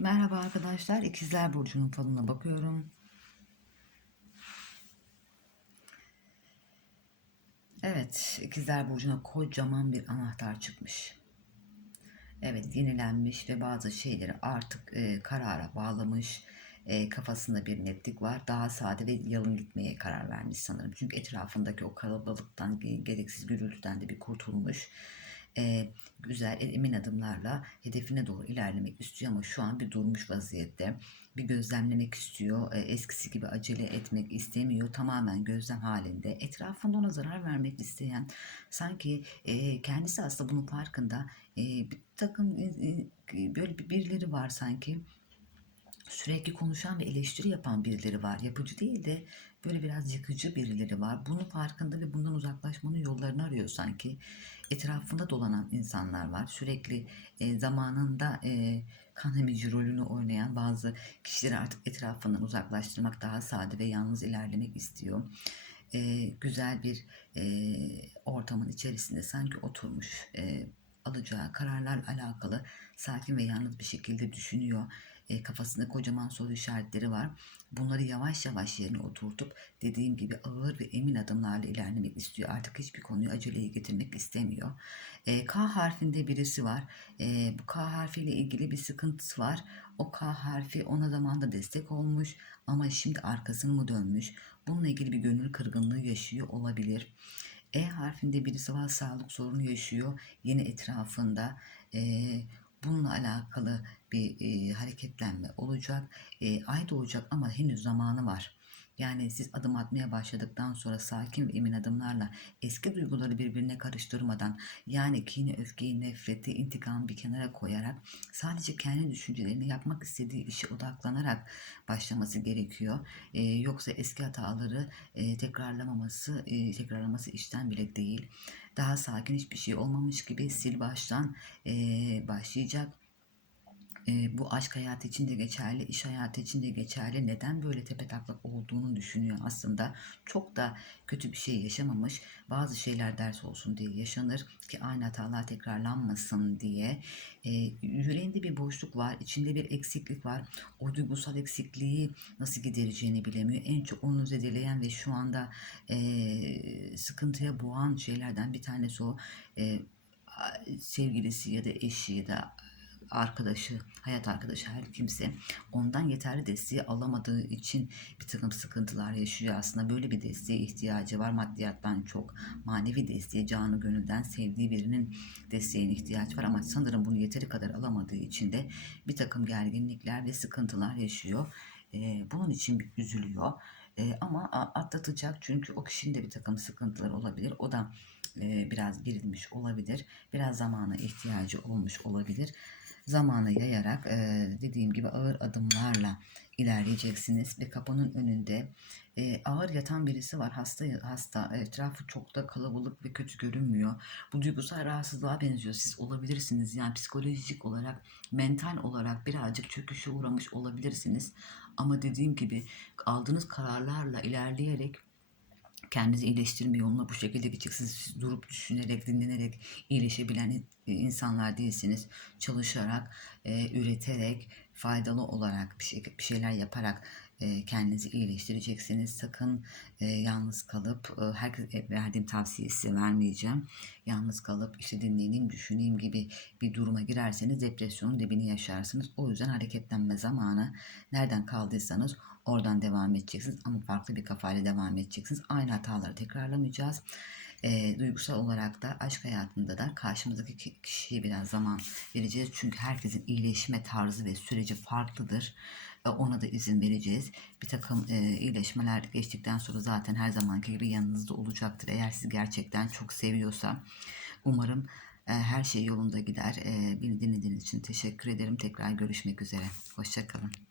Merhaba arkadaşlar. İkizler Burcu'nun falına bakıyorum. Evet, İkizler Burcu'na kocaman bir anahtar çıkmış. Evet, yenilenmiş ve bazı şeyleri artık e, karara bağlamış. E, kafasında bir netlik var. Daha sade ve yalın gitmeye karar vermiş sanırım. Çünkü etrafındaki o kalabalıktan, ge- gereksiz gürültüden de bir kurtulmuş e, güzel emin adımlarla hedefine doğru ilerlemek istiyor ama şu an bir durmuş vaziyette. Bir gözlemlemek istiyor. E, eskisi gibi acele etmek istemiyor. Tamamen gözlem halinde. Etrafında ona zarar vermek isteyen sanki e, kendisi aslında bunun farkında. E, bir takım e, e, böyle bir birileri var sanki sürekli konuşan ve eleştiri yapan birileri var. Yapıcı değil de böyle biraz yıkıcı birileri var. Bunun farkında ve bundan uzaklaşmanın yollarını arıyor sanki. Etrafında dolanan insanlar var. Sürekli e, zamanında e, kan emici rolünü oynayan bazı kişileri artık etrafından uzaklaştırmak daha sade ve yalnız ilerlemek istiyor. E, güzel bir e, ortamın içerisinde sanki oturmuş e, alacağı kararlarla alakalı sakin ve yalnız bir şekilde düşünüyor e, kafasında kocaman soru işaretleri var. Bunları yavaş yavaş yerine oturtup dediğim gibi ağır ve emin adımlarla ilerlemek istiyor. Artık hiçbir konuyu aceleye getirmek istemiyor. E, K harfinde birisi var. E, bu K harfiyle ilgili bir sıkıntısı var. O K harfi ona zamanda destek olmuş ama şimdi arkasını mı dönmüş? Bununla ilgili bir gönül kırgınlığı yaşıyor olabilir. E harfinde birisi var sağlık sorunu yaşıyor. Yine etrafında e, bununla alakalı bir e, hareketlenme olacak. E, ay doğacak ama henüz zamanı var. Yani siz adım atmaya başladıktan sonra sakin ve emin adımlarla eski duyguları birbirine karıştırmadan yani kini, öfkeyi, nefreti, intikamı bir kenara koyarak sadece kendi düşüncelerini yapmak istediği işe odaklanarak başlaması gerekiyor. E, yoksa eski hataları e, tekrarlamaması, e, tekrarlaması işten bile değil. Daha sakin hiçbir şey olmamış gibi sil baştan e, başlayacak e, bu aşk hayatı için de geçerli, iş hayatı için de geçerli. Neden böyle tepetaklak olduğunu düşünüyor aslında. Çok da kötü bir şey yaşamamış. Bazı şeyler ders olsun diye yaşanır ki aynı hatalar tekrarlanmasın diye. E, yüreğinde bir boşluk var, içinde bir eksiklik var. O duygusal eksikliği nasıl gidereceğini bilemiyor. En çok onu zedeleyen ve şu anda e, sıkıntıya boğan şeylerden bir tanesi o. E, sevgilisi ya da eşi ya da arkadaşı, hayat arkadaşı her kimse ondan yeterli desteği alamadığı için bir takım sıkıntılar yaşıyor. Aslında böyle bir desteğe ihtiyacı var. Maddiyattan çok manevi desteğe, canı gönülden sevdiği birinin desteğine ihtiyaç var. Ama sanırım bunu yeteri kadar alamadığı için de bir takım gerginlikler ve sıkıntılar yaşıyor. Ee, bunun için üzülüyor. Ee, ama atlatacak çünkü o kişinin de bir takım sıkıntıları olabilir. O da e, biraz gerilmiş olabilir. Biraz zamana ihtiyacı olmuş olabilir zamanı yayarak e, dediğim gibi ağır adımlarla ilerleyeceksiniz ve kapının önünde e, ağır yatan birisi var. Hasta hasta etrafı çok da kalabalık ve kötü görünmüyor. Bu duygusal rahatsızlığa benziyor. Siz olabilirsiniz. Yani psikolojik olarak mental olarak birazcık çöküşe uğramış olabilirsiniz. Ama dediğim gibi aldığınız kararlarla ilerleyerek kendinizi iyileştirme yoluna bu şekilde gideceksiniz. Siz durup düşünerek, dinlenerek iyileşebilen insanlar değilsiniz. Çalışarak, e, üreterek, faydalı olarak bir, şey, bir şeyler yaparak e, kendinizi iyileştireceksiniz. Sakın e, yalnız kalıp, e, herkes e, verdiğim tavsiyeyi size vermeyeceğim. Yalnız kalıp işte dinleyeyim, düşüneyim gibi bir duruma girerseniz depresyonun dibini yaşarsınız. O yüzden hareketlenme zamanı nereden kaldıysanız oradan devam edeceksiniz ama farklı bir kafayla devam edeceksiniz. Aynı hataları tekrarlamayacağız. E, duygusal olarak da aşk hayatında da karşımızdaki kişiye biraz zaman vereceğiz. Çünkü herkesin iyileşme tarzı ve süreci farklıdır. E, ona da izin vereceğiz. Bir takım e, iyileşmeler geçtikten sonra zaten her zamanki gibi yanınızda olacaktır. Eğer siz gerçekten çok seviyorsa umarım e, her şey yolunda gider. E, beni dinlediğiniz için teşekkür ederim. Tekrar görüşmek üzere. Hoşçakalın.